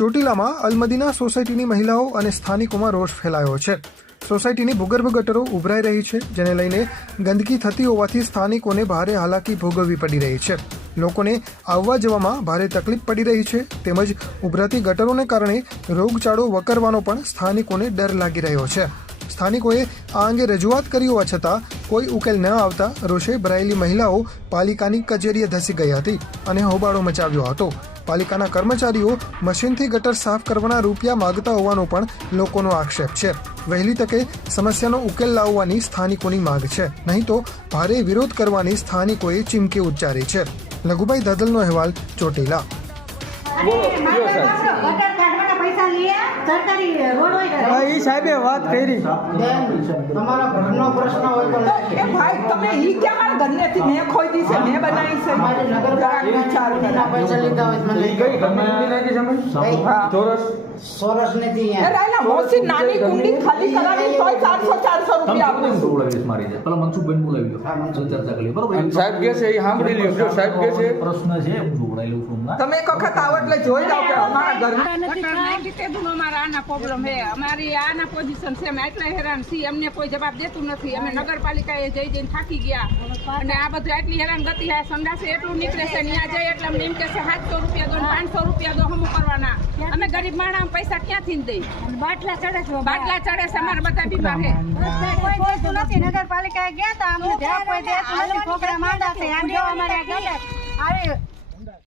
ચોટીલામાં અલમદીના સોસાયટીની મહિલાઓ અને સ્થાનિકોમાં રોષ ફેલાયો છે। સોસાયટીની ભૂગર્ભ ગટરો ઉભરાઈ રહી છે, જેને લઈને ગંદકી થતી હોવાથી સ્થાનિકોને ભારે હાલાકી ભોગવવી પડી રહી છે। લોકોને આવવા જવામાં ભારે તકલીફ પડી રહી છે, તેમજ ઉભરાતી ગટરોને કારણે રોગચાળો વકરવાનો પણ સ્થાનિકોને ડર લાગી રહ્યો છે। સ્થાનિકોએ આ અંગે રજૂઆત કરી હોવા છતાં કોઈ ઉકેલ ન આવતા રોષે ભરાયેલી મહિલાઓ પાલિકાની કચેરીએ ધસી ગઈ હતી અને હોબાળો મચાવ્યો હતો। પાલિકાના કર્મચારીઓ મશીનથી ગટર સાફ કરવાના રૂપિયા માગતા હોવાનો પણ લોકોનો આક્ષેપ છે। વહેલી તકે સમસ્યાનો ઉકેલ લાવવાની સ્થાનિકોની માંગ છે, નહીં તો ભારે વિરોધ કરવાની સ્થાનિકોએ ચીમકી ઉચ્ચારી છે। લઘુભાઈ ધદલનો અહેવાલ, ચોટીલા। સાહેબે વાત કરી તમારા ઘરનો પ્રશ્ન હોય તો એ ભાઈ તમે ઈ ક્યાં મારા ઘરનેથી મેં ખોઈ છે, મેં બનાવી છે। મારી નગરપાલિકાના પૈસા લીધા હોય તો મને લઈ કઈ ઘરમાં નાખી સમય ચોરસ સોરસ નથી એ રાયલા મોસી નાની કુંડી ખાલી કરાવી તોય 400 રૂપિયા આપું છું। બોલાવી મારી જાય પેલા મનસુખબેન બોલાવી લો ચર્ચા કરી બરોબર સાહેબ કે છે એ સાંભળી લ્યો જો સાહેબ કે છે પ્રશ્ન છે હું જોડાઈ લઉં છું તમે એક વખત આવો એટલે જોઈ જાવ કે અમારા ઘર અમારા આના પ્રોબ્લેમ છે, અમારી આના પોઝિશન છે, અમે એટલા હેરાન છીએ, અમને કોઈ જવાબ દેતું નથી। અમે નગરપાલિકાએ જઈને થાકી ગયા અને આ બધું એટલી હેરાન ગતિ છે। સંડાસે એટલું નીકળે છે, ત્યાં જાય એટલે અમને એમ કે છે 700 રૂપિયા દો 500 રૂપિયા દો હમું કરવાના। અમે ગરીબ માણસ પૈસા ક્યાંથી દઈ? બાટલા ચડે છે, અમારા બધા બીમાર છે। કોઈ દેતું નથી। નગરપાલિકાએ ગયા તા અમને કોઈ દેતું નથી, છોકરા માંદા છે, આમ જો અમારે ગટર આવી